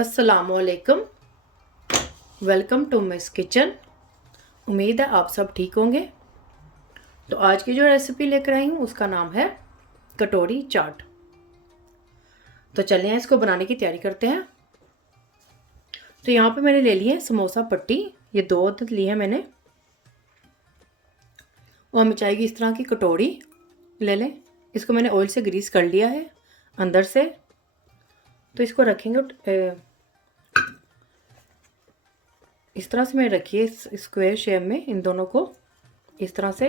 अस्सलामुअलैकुम। Welcome to miss kitchen. उम्मीद है आप सब ठीक होंगे। तो आज की जो रेसिपी लेकर आई हूँ उसका नाम है कटोरी चाट। तो चलिए इसको बनाने की तैयारी करते हैं। तो यहाँ पे मैंने ले ली है समोसा पट्टी, ये 2 अदद ली है मैंने। और हमें चाहिए इस तरह की कटोरी ले लें। इसको मैंने ऑयल से ग्रीस कर लिया है अंदर से। तो इसको रखेंगे इस तरह से मैं रखिए स्क्वायर शेप में, इन दोनों को इस तरह से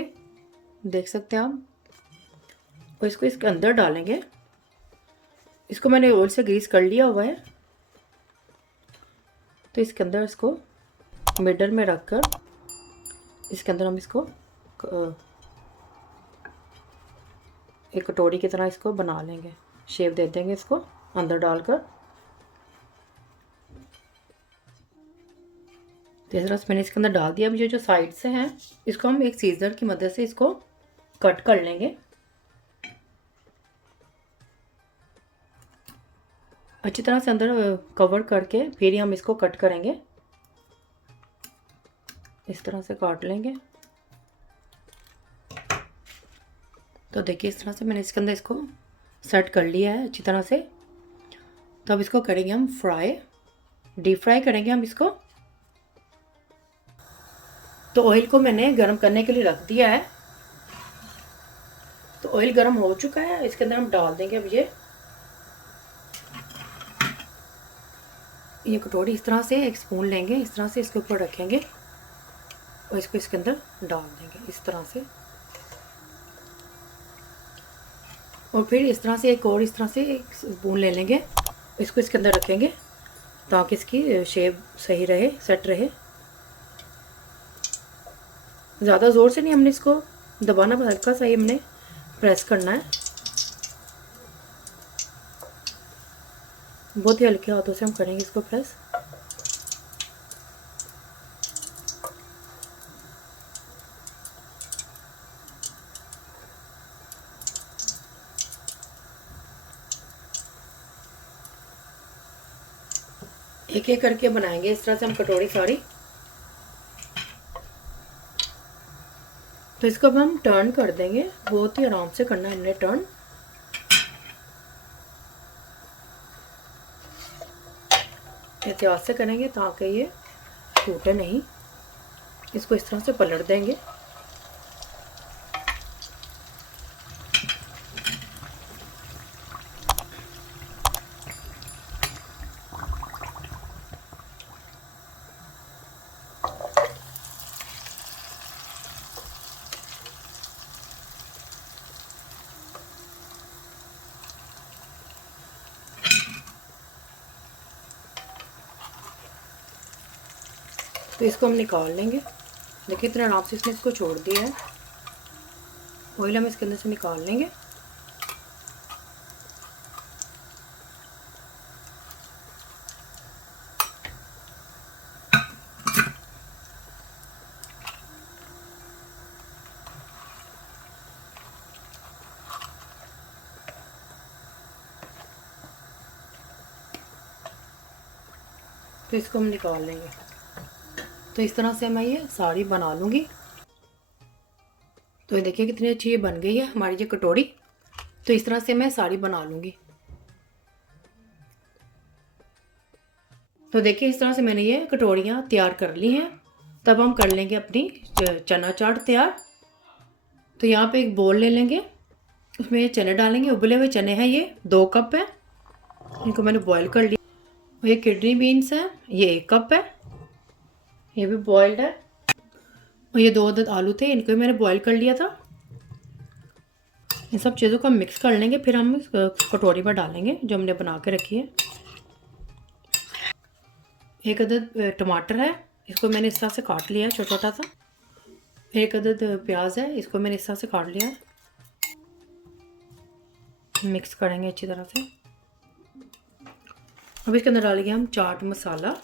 देख सकते हैं आप। और इसको इसके अंदर डालेंगे। इसको मैंने ऑयल से ग्रीस कर लिया हुआ है। तो इसके अंदर इसको मिडल में रखकर इसके अंदर हम इसको एक कटोरी की तरह इसको बना लेंगे, शेप दे देंगे इसको अंदर डालकर। तो इस तरह से मैंने इसके अंदर डाल दिया। अब ये जो साइड से हैं इसको हम एक सीजर की मदद से इसको कट कर लेंगे अच्छी तरह से, अंदर कवर करके फिर हम इसको कट करेंगे। इस तरह से काट लेंगे। तो देखिए इस तरह से मैंने इसके अंदर इसको सेट कर लिया है अच्छी तरह से। तो अब इसको करेंगे हम फ्राई, डीप फ्राई करेंगे हम इसको। तो ऑयल को मैंने गर्म करने के लिए रख दिया है। तो ऑयल गर्म हो चुका है, इसके अंदर हम डाल देंगे अब ये कटोरी इस तरह से एक स्पून लेंगे, इस तरह से इसके ऊपर रखेंगे और इसको इसके अंदर डाल देंगे इस तरह से। और फिर इस तरह से एक और इस तरह से एक स्पून ले लेंगे, इसको इसके अंदर रखेंगे ताकि इसकी शेप सही रहे, सेट रहे। ज़्यादा ज़ोर से नहीं हमने इसको दबाना, हल्का सा ही हमने प्रेस करना है। बहुत ही हल्के हाथों से हम करेंगे इसको प्रेस। एक एक करके बनाएंगे इस तरह से हम कटोरी सारी। तो इसको अब हम टर्न कर देंगे, बहुत ही आराम से करना है हमने टर्न। एहतियात से करेंगे ताकि ये टूटे नहीं। इसको इस तरह से पलट देंगे। तो इसको हम निकाल लेंगे। देखिए इतना आराम से इसने इसको छोड़ दिया है। ऑयल हम इसके अंदर से निकाल लेंगे। तो इसको हम निकाल लेंगे। तो इस तरह से मैं ये साड़ी बना लूँगी। तो ये देखिए कितनी अच्छी ये बन गई है हमारी ये कटोरी। तो इस तरह से मैं साड़ी बना लूँगी। तो देखिए इस तरह से मैंने ये कटोरियाँ तैयार कर ली हैं। तब हम कर लेंगे अपनी चना चाट तैयार। तो यहाँ पे एक बोल ले लेंगे, उसमें ये चने डालेंगे। उबले हुए चने हैं, ये 2 कप है। इनको मैंने बॉईल कर लिया। और ये किडनी बीन्स है, ये 1 कप है, ये भी बॉइल्ड है। और ये 2 अदद आलू थे, इनको भी मैंने बॉईल कर लिया था। इन सब चीज़ों को हम मिक्स कर लेंगे, फिर हम इस कटोरी पर डालेंगे जो हमने बना के रखी है। 1 अदद टमाटर है, इसको मैंने इस तरह से काट लिया है छोटा छोटा सा। 1 अदद प्याज है, इसको मैंने इस तरह से काट लिया है। मिक्स करेंगे अच्छी तरह से। अब इसके अंदर डालेंगे हम चाट मसाला,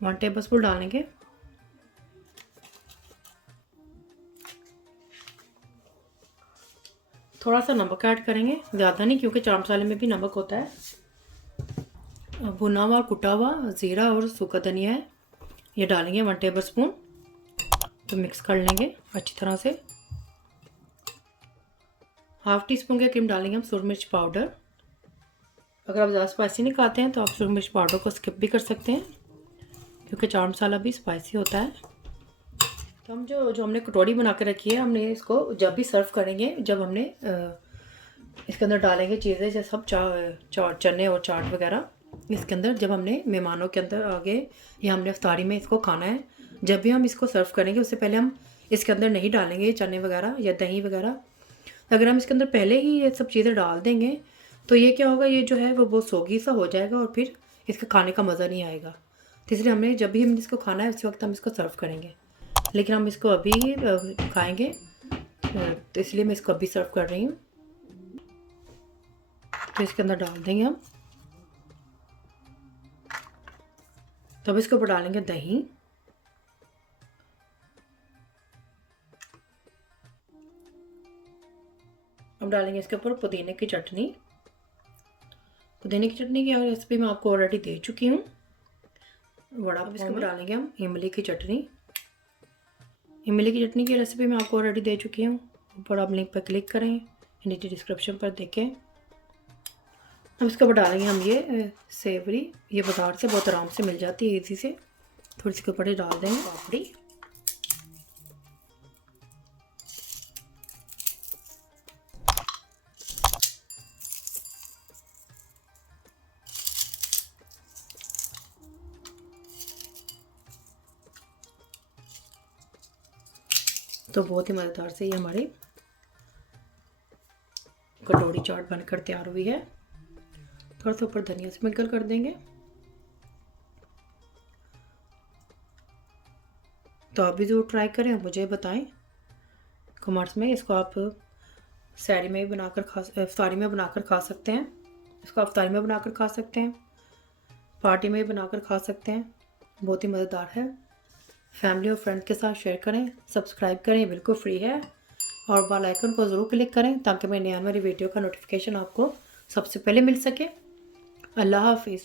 1 टेबल स्पून डालेंगे। थोड़ा सा नमक ऐड करेंगे, ज़्यादा नहीं क्योंकि चाट मसाले में भी नमक होता है। भुना हुआ कुटा हुआ ज़ीरा और सूखा धनिया है, ये डालेंगे 1 टेबल स्पून। तो मिक्स कर लेंगे अच्छी तरह से। हाफ़ टी स्पून के करीब डालेंगे हम सूरज मिर्च पाउडर। अगर आप ज़्यादा स्पाइसी नहीं खाते हैं तो आप सूरज मिर्च पाउडर को स्किप भी कर सकते हैं, क्योंकि चाट मसाला भी स्पाइसी होता है। तो हम जो हमने कटोरी बना के रखी है, हमने इसको जब भी सर्व करेंगे, जब हमने इसके अंदर डालेंगे चीज़ें जैसे सब चने और चाट वगैरह इसके अंदर, जब हमने मेहमानों के अंदर आगे या हमने इफ्तारी में इसको खाना है, जब भी हम इसको सर्व करेंगे उससे पहले हम इसके अंदर नहीं डालेंगे चने वगैरह या दही वगैरह। अगर हम इसके अंदर पहले ही ये सब चीज़ें डाल देंगे तो ये क्या होगा, ये जो है वो बहुत सोगी सा हो जाएगा और फिर इसके खाने का मज़ा नहीं आएगा। तो इसलिए हमने जब भी हम इसको खाना है उस वक्त हम इसको सर्व करेंगे, लेकिन हम इसको अभी खाएंगे तो इसलिए मैं इसको अभी सर्व कर रही हूँ। तो इसके अंदर डाल देंगे हम, तब इसके ऊपर डालेंगे दही, अब डालेंगे इसके ऊपर पुदीने की चटनी। पुदीने की चटनी की रेसिपी मैं आपको ऑलरेडी दे चुकी हूँ वड़ा। अब इसके ऊपर डालेंगे हम इमली की चटनी। इमली की चटनी की रेसिपी मैं आपको ऑलरेडी दे चुकी हूँ, ऊपर आप लिंक पर क्लिक करें, नीचे डिस्क्रिप्शन पर देखें। अब इसके ऊपर डालेंगे हम ये सेवरी, ये बाज़ार से बहुत आराम से मिल जाती है इजी से। थोड़ी सी के ऊपर डाल देंगे पापड़ी। तो बहुत ही मज़ेदार से ये हमारी कटोरी चाट बनकर तैयार हुई है। थोड़ा सा ऊपर धनिया स्प्रिंकल कर देंगे। तो आप भी ज़रूर ट्राई करें, मुझे बताएं कमेंट्स में। इसको आप सैरी में बनाकर इफ्तारी में बनाकर खा सकते हैं, इसको आप इफ्तारी में बनाकर खा सकते हैं, पार्टी में बनाकर खा सकते हैं। बहुत ही मज़ेदार है। फैमिली और फ्रेंड के साथ शेयर करें, सब्सक्राइब करें, बिल्कुल फ्री है। और बेल आइकन को ज़रूर क्लिक करें ताकि मेरी आने वाली वीडियो का नोटिफिकेशन आपको सबसे पहले मिल सके। अल्लाह हाफिज़।